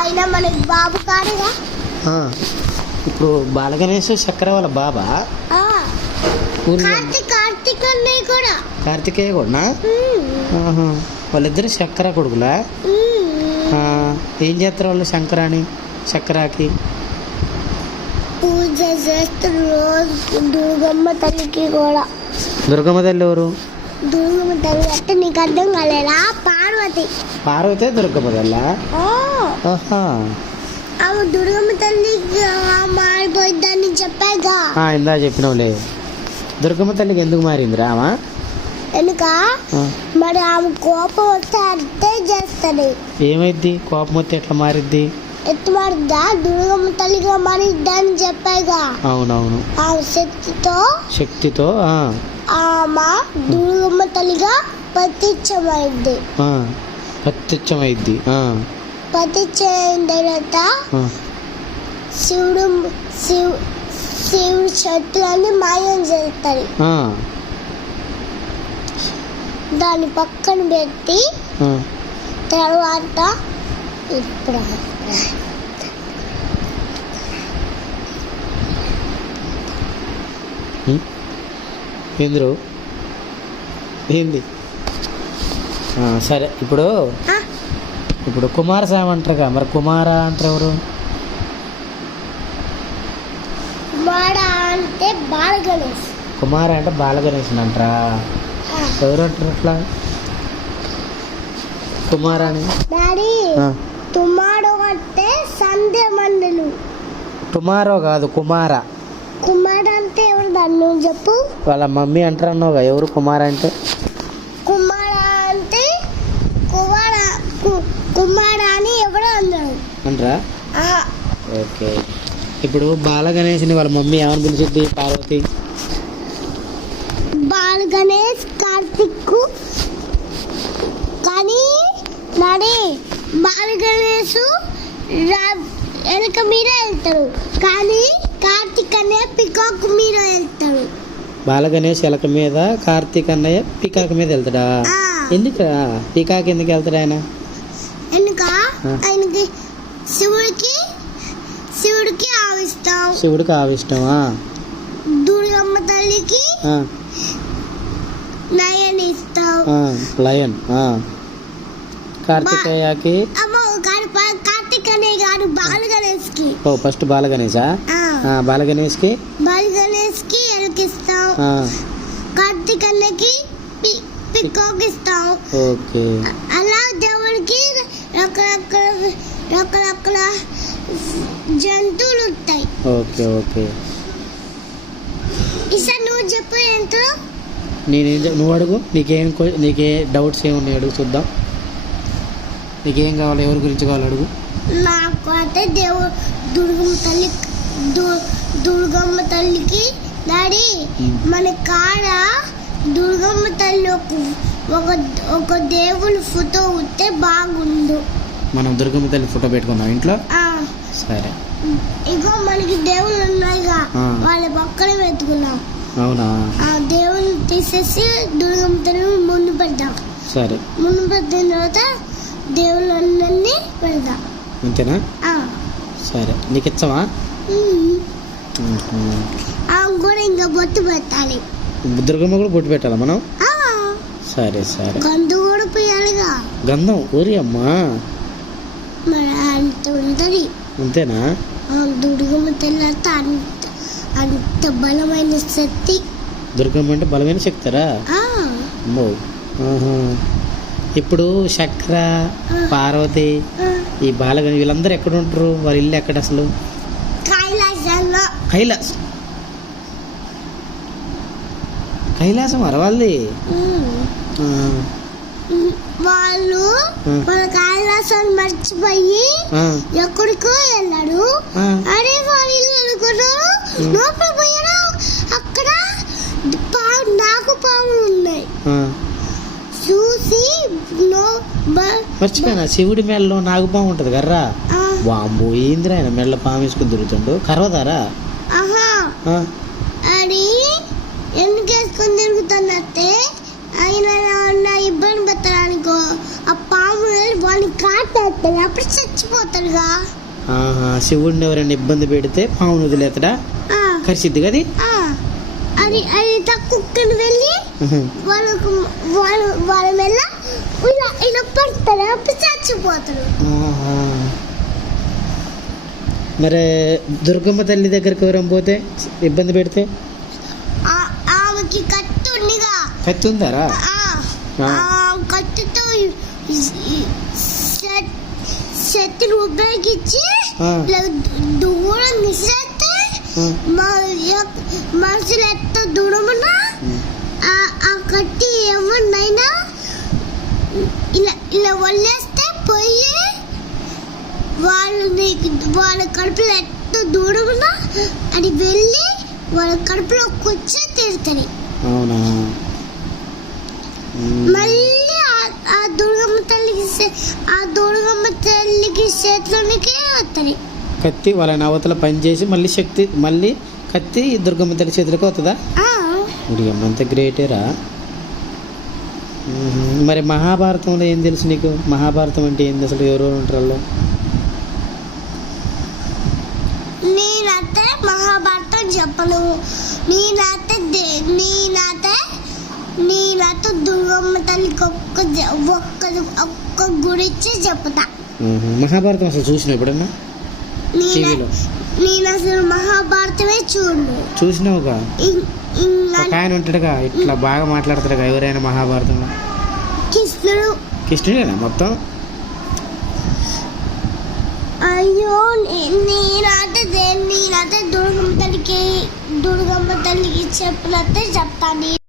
ఆయన మనకి బాబు కాడుగా. ఇప్పుడు బాలగణేష్ చక్ర వాళ్ళ బాబా? కార్తీక్ అన్నయ్య కూడా. కార్తికేయ కూడా వాళ్ళిద్దరు చక్ర కొడుకులా? ఏం చేస్తారు వాళ్ళు శంకరాని చక్రాకి? పూజ చేస్తారు రోజు దుర్గమ్మ తల్లికి కూడా. దుర్గమ్మ తల్లి ఎవరు? దుర్గమ్మ తల్లి అంటే నీకు అర్థం కాలేదా? పార్వతి. పార్వతి దుర్గమ్మ తల్లా? ఆమె దుర్గమ్మ తల్లి మారిపోయిద్దని చెప్పాగా. ఇందా చెప్పినావులే. దుర్గమ్మ తల్లికి ఎందుకు మారింది రామా? ఎందుక మరి ఆమె కోపం వస్తే అర్థం చేస్తుంది. ఏమైద్ది కోపం వస్తే ఎట్లా మారిద్ది? ఎట్లా మారిద్దా? దుర్గమ్మ తల్లిగా మారిద్దా అని చెప్పాగా. అవునవును. ఆమె శక్తితో ఆమె దుర్గమ్మ తల్లిగా ప్రత్యక్షమైంది. ప్రత్యక్షమైన తర్వాత శివుడు శక్తులన్నీ మాయం చేస్తాడు. దాన్ని పక్కన పెట్టి తర్వాత ఇప్పుడు ఏంది సరే. ఇప్పుడు కుమారస్వామి అంటారుగా, మరి కుమార అంటారు ఎవరు? కుమార అంటే బాలగణేష్ అంటారా? ఎవరు అంటారు అట్లా కుమార అని? టుమారో అంటే సంధ్య మండలు. టుమారో కాదు, కుమార. కుమార అంటే ఎవరు? దాన్ని చెప్పు. వాళ్ళ మమ్మీ అంటారు అన్నావుగా, ఎవరు కుమార అంటే? కుమార అంటే కుమార అని ఎవరు అన్నారు అంటారా? ఓకే. ఇప్పుడు బాలగణేష్ని వాళ్ళ మమ్మీ ఏమని పిలిచిద్ది? పార్వతి. బాలగణేష్ కార్తిక్ కానీ బాలగణేష్ ఎలక మీద వెళ్తాడు, కానీ కార్తిక్ అన్నయ్య పికాక్ మీద వెళ్తాడు. బాలగణేష్ ఎలక మీద, కార్తిక్ అన్నయ్య పికాక్ మీద వెళ్తాడా? ఎందుకు పికాక్ ఎందుకు వెళ్తాడు ఆయన? ఎందుక ఆయనకి శివుడికి ఆవిష్టమా? దుర్గమ్మ తల్లికి లయన్ ఇస్తాం. లయన్. కార్తికేయకి కార్తిక్ అనే గారు బాలగణేష్కి. ఫస్ట్ బాలగణేషా? బాలగణేష్కి ఎలకిస్తాం. కార్తిక్ అన్నకి పికాక్ ఇస్తాం. ఓకే. అలా దేవుడికి రకరకాల జంతువులు ఉంటాయి. Okay okay. ఈసారి నువ్వు చెప్పు ఏంటో. నువ్వు అడుగు. నీకే డౌట్స్ ఏమున్నాయి అడుగు, చూద్దాం. నీకేం కావాలి, ఎవరి గురించి కావాలి అడుగు. నాకు అంటే దుర్గమ్మ తల్లికి డాడీ మన కాడ దుర్గమ్మ తల్లి ఒక దేవుని ఫోటో ఉంటే బాగుండు. మనం దుర్గమ్మ తల్లి ఫోటో పెట్టుకున్నాం ఇంట్లో. సరే. ఇగో మనకి దేవుళ్ళు ఉన్నాయిగా, వాళ్ళ పక్కన పెట్టుకున్నాం. అవునా? దేవుని తీసేసి దుర్గమ్మ తల్లి ముందు పెడదాం. సరే. ముందు పెట్టిన తర్వాత దేవుళ్ళన్నీ పెడదాం. అంతేనా? సరే. నీకు ఇచ్చవా? కూడా ఇంకా బొట్టు పెట్టాలి. దుర్గమ్మ కూడా బొట్టు పెట్టాలా మనం? సరే సరే. గంధం కూడా పోయాలిగా. గంధం? ఊరి అమ్మా మరి అంత ఉంటది. అంతేనా? దుర్గమ్మ తల్లి అంత బలమైన శక్తి. దుర్గమ్మ అంటే బలమైన శక్తిరా? ఇప్పుడు చక్ర, పార్వతి, ఈ బాలగణి వీళ్ళందరూ ఎక్కడ ఉంటారు? వారి ఇల్లు ఎక్కడ అసలు? కైలాసం అరవాళ్ళది. వాళ్ళు మన కైలాసాన్ని మర్చిపోయి ఎక్కడికో వెళ్ళాడు. అరే వాళ్ళు ఇల్లు అనుకున్నారు, లోపల పోయాడు. అక్కడ నాకు పాములు ఉన్నాయి చూసి మర్చిపోయినా. శివుడి మెడలో నాగుపాము ఉంటది కర్రా. వాంబో ఏందిరా ఆయన మెడలో పాము వేసుకుని తిరుగుతుండు. కర్వదారా? అది ఎందుకు వేసుకొని తిరుగుతున్నట్టే ఆయన ఇబ్బంది పెట్టడానికో ఆ పాము వాడిని కాటేస్తాడు అప్పుడు చచ్చిపోతాడుగా. శివుడిని ఎవరైనా ఇబ్బంది పెడితే పావును వదిలేతడా ఆ, కరిసిద్ది కది. ఆ. అది అది కుక్కని వెళ్ళి వాళ్ళకు వాళ్ళ మెల్ల ఇలా పడతాడు అప్పుడు చచ్చిపోతాడు. మరి దుర్గమ్మ తల్లి దగ్గరికి ఎవరైనా పోతే ఇబ్బంది పెడితే ఆమెకి కత్తి ఉందిగా. కత్తి ఉందారా? కత్తితో శక్తిని ఉపయోగించి దూరం విసిరేస్తే మనుషులు ఎంత దూరమున ఆ కత్తి ఎవరినైనా ఇలా వదిలేస్తే పోయి వాళ్ళ కడుపులో ఎంత దూరమున అది వెళ్ళి వాళ్ళ కడుపులో కూర్చొని తిరుగుతుంది. అవునా? మళ్ళీ ఆ దుర్గమ్మ తల్లికి చేతిలోనికి వస్తుంది కత్తి. వాళ్ళ నవతల పని చేసి మళ్ళీ కత్తి దుర్గమ్మ తల్లి చేతిలోకి వస్తుందా? అంత గ్రేటేరా. మరి మహాభారతంలో ఏం తెలుసు నీకు? మహాభారతం అంటే ఏంది అసలు? ఎవరెవరు ఉంటారు? నేనైతే మహాభారతం చెప్పను. నేనైతే దుర్గమ్మ తల్లికి ఒక్క గురించి చెప్తా. మహాభారతం అసలు చూసినావు ఎప్పుడన్నా టీవీలో? నేను అసలు మహాభారతమే చూసినావుగా? ఒక ఆయన ఉంటాడుగా ఇట్లా బాగా మాట్లాడతాడుగా, ఎవరైనా మహాభారతంలో? కృష్ణుడేనా మొత్తం? అయ్యో నేనైతే దుర్గమ్మ తల్లికి చెప్పినట్టే చెప్తాను.